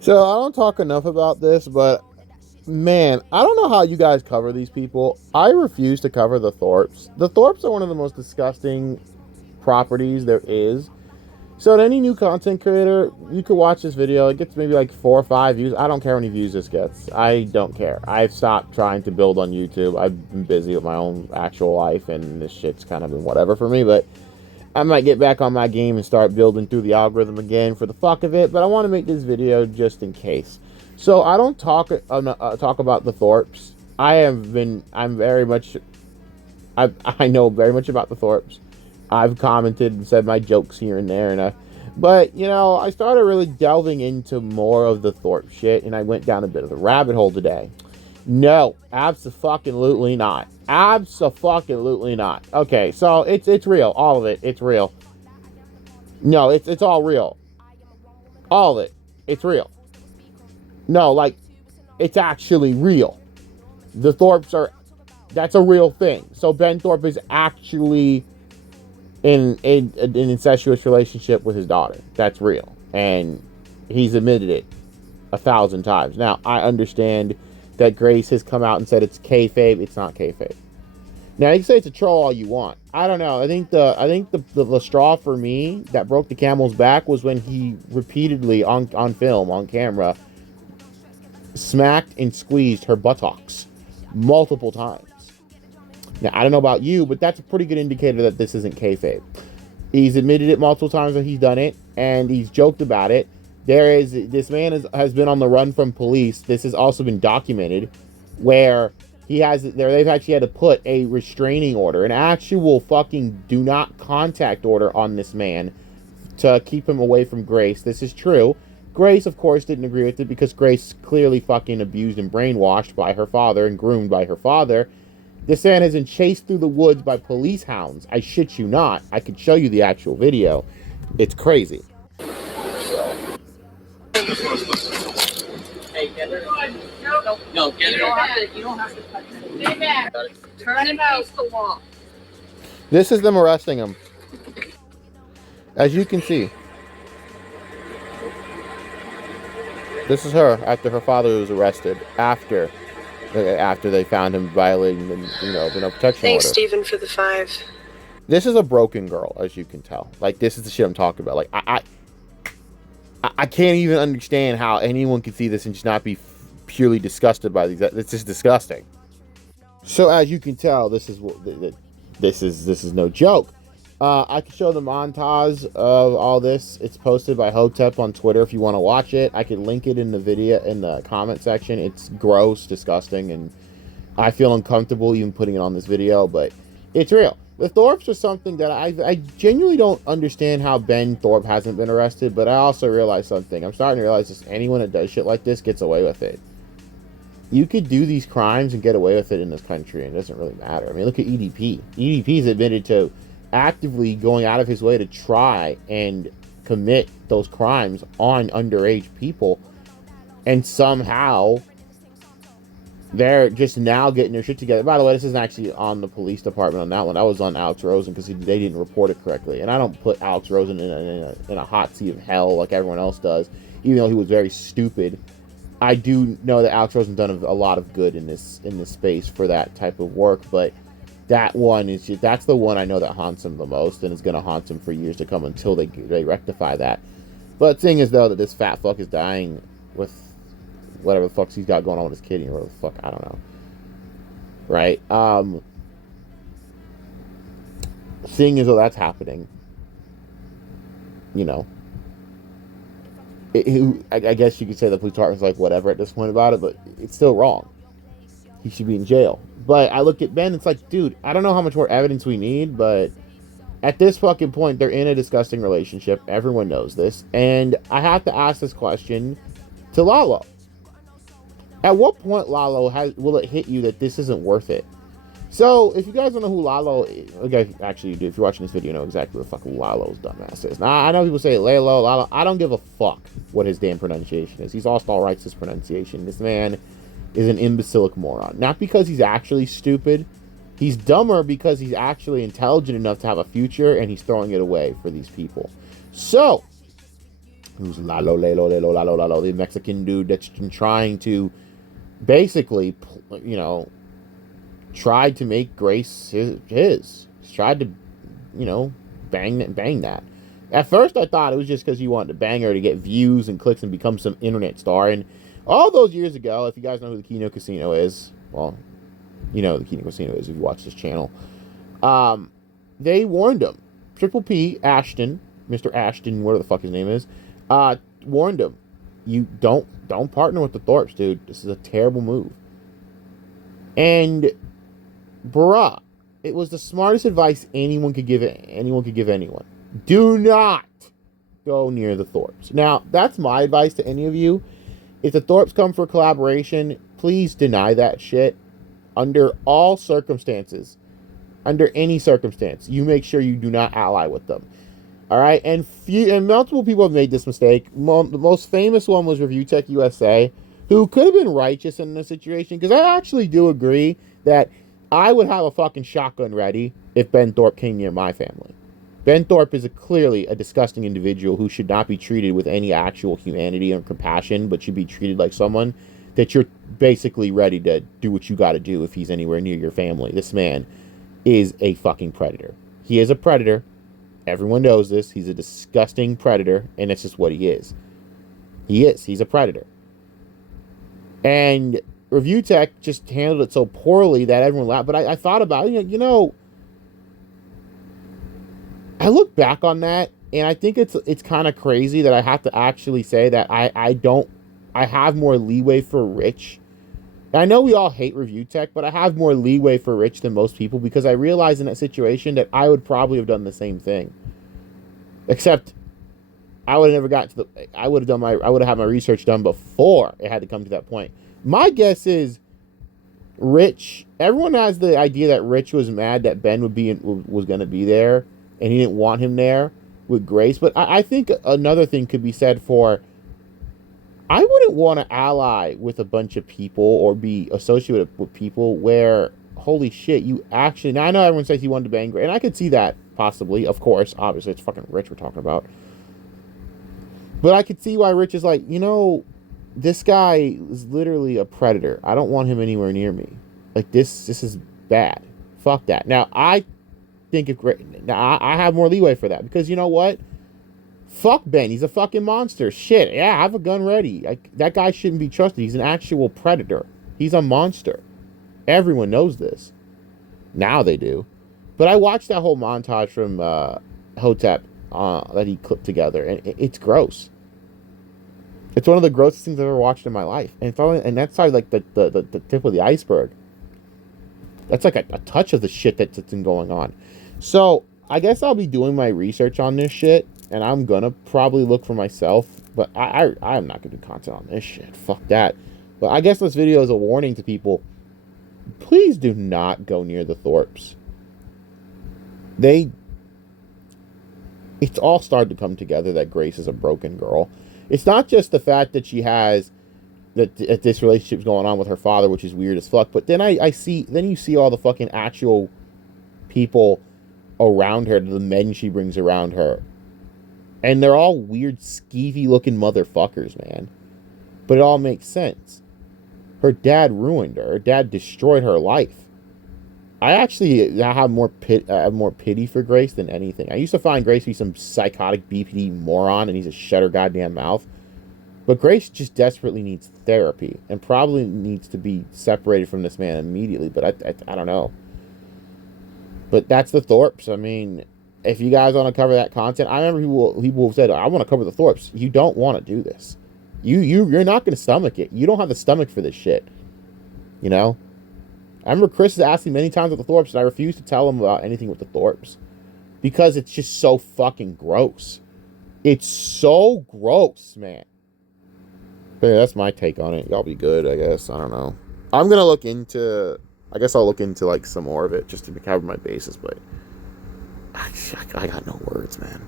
So I don't talk enough about this, but man, I don't know how you guys cover these people. I refuse to cover the Thorps. The Thorps are one of the most disgusting properties there is. So to any new content creator, you could watch this video. It gets maybe like 4 or 5 views. I don't care how many views this gets. I don't care. I've stopped trying to build on YouTube. I've been busy with my own actual life, and this shit's kind of been whatever for me, but I might get back on my game and start building through the algorithm again for the fuck of it, but I want to make this video just in case. So I don't talk about the Thorps. I know very much about the Thorps. I've commented and said my jokes here and there, but you know, I started really delving into more of the Thorpe shit, and I went down a bit of the rabbit hole today. No, abso-fucking-lutely not. Abso-fucking-lutely not. Okay, so it's real. All of it. It's real. No, it's all real. All of it. It's real. No, like, it's actually real. The Thorpes are... That's a real thing. So Ben Thorpe is actually in an incestuous relationship with his daughter. That's real. And he's admitted it 1,000 times. Now, I understand that Grace has come out and said it's kayfabe. It's not kayfabe. Now you can say it's a troll all you want. I don't know. I think the straw for me that broke the camel's back was when he repeatedly on film, on camera, smacked and squeezed her buttocks multiple times. Now I don't know about you, but that's a pretty good indicator that this isn't kayfabe. He's admitted it multiple times that he's done it, and he's joked about it. This man has been on the run from police. This has also been documented, where they've actually had to put a restraining order, an actual fucking do not contact order on this man to keep him away from Grace. This is true. Grace, of course, didn't agree with it because Grace clearly fucking abused and brainwashed by her father and groomed by her father. This man has been chased through the woods by police hounds. I shit you not. I could show you the actual video. It's crazy. Hey, get her. No, get her. You don't have to touch it. Stay back. Turn him out the wall. This is them arresting him. As you can see. This is her after her father was arrested. After they found him violating the no protection order. Thanks, Stephen, for the 5. This is a broken girl, as you can tell. Like, this is the shit I'm talking about. Like, I can't even understand how anyone can see this and just not be purely disgusted by these. It's just disgusting. So as you can tell, this is no joke. I can show the montage of all this. It's posted by Hotep on Twitter if you want to watch it. I can link it in the video in the comment section. It's gross, disgusting, and I feel uncomfortable even putting it on this video, but it's real. The Thorpes are something that I genuinely don't understand how Ben Thorpe hasn't been arrested, but I also realize something. I'm starting to realize this: anyone that does shit like this gets away with it. You could do these crimes and get away with it in this country, and it doesn't really matter. I mean, look at EDP. EDP's admitted to actively going out of his way to try and commit those crimes on underage people, and somehow they're just now getting their shit together. By the way, this isn't actually on the police department on that one. I was on Alex Rosen because they didn't report it correctly. And I don't put Alex Rosen in a hot seat of hell like everyone else does, even though he was very stupid. I do know that Alex Rosen's done a lot of good in this space for that type of work, but that one that's the one I know that haunts him the most, and is going to haunt him for years to come until they rectify that. But the thing is, though, that this fat fuck is dying with whatever the fuck he's got going on with his kidney, or whatever the fuck, I don't know. Right? Seeing as though that's happening, you know, I guess you could say the police department's like whatever at this point about it, but it's still wrong. He should be in jail. But I look at Ben, it's like, dude, I don't know how much more evidence we need, but at this fucking point, they're in a disgusting relationship. Everyone knows this. And I have to ask this question to Lalo. At what point, Lalo, will it hit you that this isn't worth it? So, if you guys don't know who Lalo is, okay, actually you do. If you're watching this video, you know exactly what the fuck Lalo's dumbass is. Now, I know people say Lalo, Lalo. I don't give a fuck what his damn pronunciation is. He's all writes his pronunciation. This man is an imbecilic moron. Not because he's actually stupid. He's dumber because he's actually intelligent enough to have a future, and he's throwing it away for these people. So, who's Lalo, Lalo, Lalo, Lalo, Lalo, the Mexican dude that's been trying to basically, tried to make Grace his. He's tried to, bang that. At first, I thought it was just because he wanted to bang her to get views and clicks and become some internet star. And all those years ago, if you guys know who the Kino Casino is, well, you know who the Kino Casino is if you watch this channel. They warned him. Triple P Ashton, Mr. Ashton, whatever the fuck his name is, warned him. You don't partner with the Thorps, dude. This is a terrible move. And bruh, it was the smartest advice anyone could give anyone. Do not go near the Thorps. Now, that's my advice to any of you. If the Thorps come for collaboration, please deny that shit. Under all circumstances, under any circumstance, you make sure you do not ally with them. All right, and multiple people have made this mistake. The most famous one was Review Tech USA, who could have been righteous in this situation, because I actually do agree that I would have a fucking shotgun ready if Ben Thorpe came near my family. Ben Thorpe is clearly a disgusting individual who should not be treated with any actual humanity or compassion, but should be treated like someone that you're basically ready to do what you got to do if he's anywhere near your family. This man is a fucking predator. He is a predator. Everyone knows this. He's a disgusting predator, and it's just what he is. He is. He's a predator. And Review Tech just handled it so poorly that everyone laughed. But I thought about it. I look back on that, and I think it's kind of crazy that I have to actually say that I have more leeway for Rich. And I know we all hate Review Tech, but I have more leeway for Rich than most people, because I realize in that situation that I would probably have done the same thing. Except I would have never gotten to I would have had my research done before it had to come to that point. My guess is Rich, everyone has the idea that Rich was mad that Ben was going to be there, and he didn't want him there with Grace. But I think another thing could be said for, I wouldn't want to ally with a bunch of people or be associated with people where, holy shit, you actually... Now, I know everyone says he wanted to bang Grace, and I could see that, possibly. Of course, obviously, it's fucking Rich we're talking about. But I could see why Rich is like, this guy is literally a predator. I don't want him anywhere near me. Like, this is bad. Fuck that. Now, I think I have more leeway for that, because you know what? Fuck Ben. He's a fucking monster. Shit. Yeah, I have a gun ready. That guy shouldn't be trusted. He's an actual predator. He's a monster. Everyone knows this. Now they do. But I watched that whole montage from Hotep that he clipped together, and it's gross. It's one of the grossest things I've ever watched in my life. And that's like the tip of the iceberg. That's like a touch of the shit that's been going on. So I guess I'll be doing my research on this shit, and I'm gonna probably look for myself. But I'm not gonna do content on this shit. Fuck that. But I guess this video is a warning to people. Please do not go near the Thorps. It's all started to come together that Grace is a broken girl. It's not just the fact that she has that this relationship's going on with her father, which is weird as fuck. But then you see all the fucking actual people around her, the men she brings around her, and they're all weird, skeevy looking motherfuckers, man. But it all makes sense. Her dad ruined her. Her dad destroyed her life. I have more pity for Grace than anything. I used to find Grace to be some psychotic BPD moron, and he's a shut her goddamn mouth. But Grace just desperately needs therapy, and probably needs to be separated from this man immediately. But I don't know. But that's the Thorps. I mean, if you guys want to cover that content, I remember people said, I want to cover the Thorps. You don't want to do this. You're not going to stomach it. You don't have the stomach for this shit. You know? I remember Chris has asked me many times with the Thorps, and I refuse to tell him about anything with the Thorps. Because it's just so fucking gross. It's so gross, man. But yeah, that's my take on it. Y'all be good, I guess. I don't know. I'm going to look into... I guess I'll look into, like, some more of it just to cover my bases, but... I got no words, man.